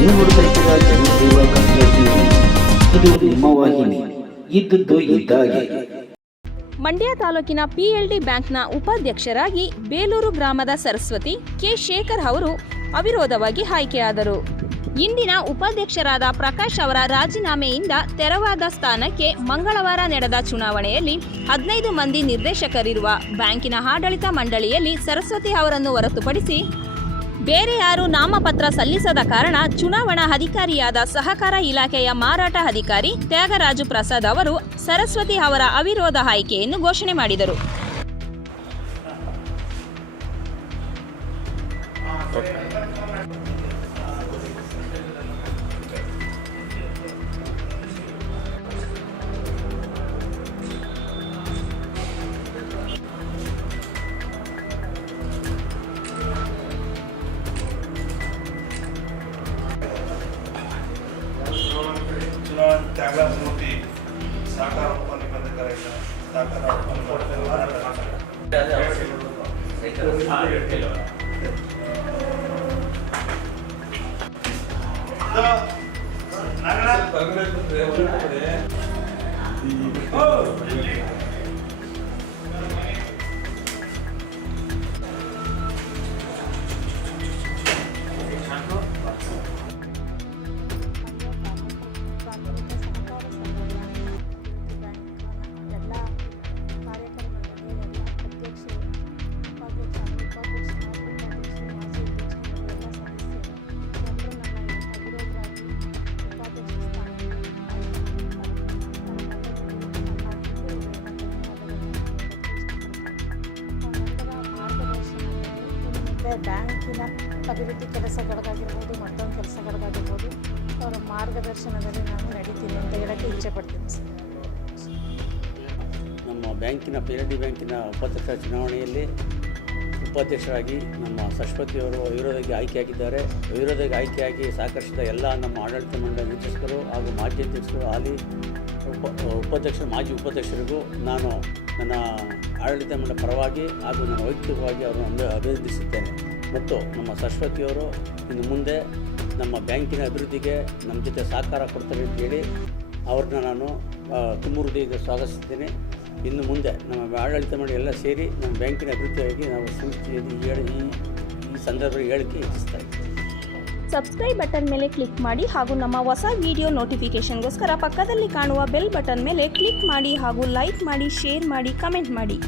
ನೀವು ನೋಡ್ತಾ ಇದ್ದೀರಾ ಜನಸೇವಾ ಕನ್ನಡ ಟಿವಿ. ಇದು ನಿಮ್ಮ ವಾಹಿನಿ, ಇದ್ದದ್ದು ಇದ್ದಾಗೆ. ಮಂಡ್ಯ ತಾಲೂಕಿನ PLD ಬ್ಯಾಂಕ್ನ ಉಪಾಧ್ಯಕ್ಷರಾಗಿ ಬೇಲೂರು ಗ್ರಾಮದ ಸರಸ್ವತಿ ಕೆ ಶೇಖರ್ ಅವರು ಅವಿರೋಧವಾಗಿ ಆಯ್ಕೆಯಾದರು. ಇಂದಿನ ಉಪಾಧ್ಯಕ್ಷರಾದ ಪ್ರಕಾಶ್ ಅವರ ರಾಜೀನಾಮೆಯಿಂದ ತೆರವಾದ ಸ್ಥಾನಕ್ಕೆ ಮಂಗಳವಾರ ನಡೆದ ಚುನಾವಣೆಯಲ್ಲಿ 15 ಮಂದಿ ನಿರ್ದೇಶಕರಿರುವ ಬ್ಯಾಂಕಿನ ಆಡಳಿತ ಮಂಡಳಿಯಲ್ಲಿ ಸರಸ್ವತಿ ಅವರನ್ನು ಹೊರತುಪಡಿಸಿ ಬೇರೆ ಯಾರೂ ನಾಮಪತ್ರ ಸಲ್ಲಿಸದ ಕಾರಣ ಚುನಾವಣಾ ಅಧಿಕಾರಿಯಾದ ಸಹಕಾರ ಇಲಾಖೆಯ ಮಾರಾಟ ಅಧಿಕಾರಿ ತ್ಯಾಗರಾಜು ಪ್ರಸಾದ್ ಅವರು ಸರಸ್ವತಿ ಅವರ ಅವಿರೋಧ ಆಯ್ಕೆಯನ್ನು ಘೋಷಣೆ ಮಾಡಿದರು. त्यागराज मोठी साकार उपनिबंधकारायचा साकार ಬ್ಯಾಂಕಿನ ಅಭಿವೃದ್ಧಿ ಕೆಲಸಗಳಿಗಾಗಿರ್ಬೋದು, ಮತ್ತೊಂದು ಕೆಲಸಗಳಿಗಾಗಿರ್ಬೋದು ಅವರ ಮಾರ್ಗದರ್ಶನದಲ್ಲಿ ನಾನು ನಡೀತೀನಿ ಅಂತ ಹೇಳೋಕ್ಕೆ ಇಚ್ಛೆ ಪಡ್ತೀನಿ ಸರ್. ನಮ್ಮ ಬ್ಯಾಂಕಿನ PLD ಬ್ಯಾಂಕಿನ ಉಪಾಧ್ಯಕ್ಷ ಚುನಾವಣೆಯಲ್ಲಿ ಉಪಾಧ್ಯಕ್ಷರಾಗಿ ನಮ್ಮ ಸರಸ್ವತಿಯವರು ಅವಿರೋಧವಾಗಿ ಆಯ್ಕೆಯಾಗಿದ್ದಾರೆ. ಅವಿರೋಧವಾಗಿ ಆಯ್ಕೆಯಾಗಿ ಸಹಕರಿಸಿದ ಎಲ್ಲ ನಮ್ಮ ಆಡಳಿತ ಮಂಡಳಿ ನಿರ್ದೇಶಕರು ಹಾಗೂ ಮಾಜಿ ಅಧ್ಯಕ್ಷರು, ಹಾಲಿ ಉಪಾಧ್ಯಕ್ಷರು, ಮಾಜಿ ಉಪಾಧ್ಯಕ್ಷರಿಗೂ ನಾನು ನನ್ನ ಆಡಳಿತ ಮಂಡಳಿ ಪರವಾಗಿ ಹಾಗೂ ನನ್ನ ವೈಯಕ್ತಿಕವಾಗಿ ಅವರನ್ನು ಅಭಿನಂದಿಸುತ್ತೇನೆ. ಮತ್ತು ನಮ್ಮ ಸರಸ್ವತಿಯವರು ಇನ್ನು ಮುಂದೆ ನಮ್ಮ ಬ್ಯಾಂಕಿನ ಅಭಿವೃದ್ಧಿಗೆ ನಮ್ಮ ಜೊತೆ ಸಹಕಾರ ಕೊಡ್ತಾರೆ ಅಂತೇಳಿ ಅವ್ರನ್ನ ನಾನು ತುಂಬ ಹೃದಯದಿಂದ ಸ್ವಾಗತಿಸುತ್ತೇನೆ. ಇನ್ನು ಮುಂದೆ ನಮ್ಮ ಆಡಳಿತ ಮಂಡಳಿ ಎಲ್ಲ ಸೇರಿ ನಮ್ಮ ಬ್ಯಾಂಕಿನ ಅಭಿವೃದ್ಧಿಯಾಗಿ ನಾವು ಈ ಸಂದರ್ಭದಲ್ಲಿ ಹೇಳಿಕೆ ಇಚ್ಛಿಸ್ತಾ ಇದ್ದೀವಿ. ಸಬ್ಸ್ಕ್ರೈಬ್ ಬಟನ್ ಮೇಲೆ ಕ್ಲಿಕ್ ಮಾಡಿ ಹಾಗೂ ನಮ್ಮ ಹೊಸ ವಿಡಿಯೋ ನೋಟಿಫಿಕೇಷನ್ಗೋಸ್ಕರ ಪಕ್ಕದಲ್ಲಿ ಕಾಣುವ ಬೆಲ್ ಬಟನ್ ಮೇಲೆ ಕ್ಲಿಕ್ ಮಾಡಿ ಹಾಗೂ ಲೈಕ್ ಮಾಡಿ, ಶೇರ್ ಮಾಡಿ, ಕಮೆಂಟ್ ಮಾಡಿ.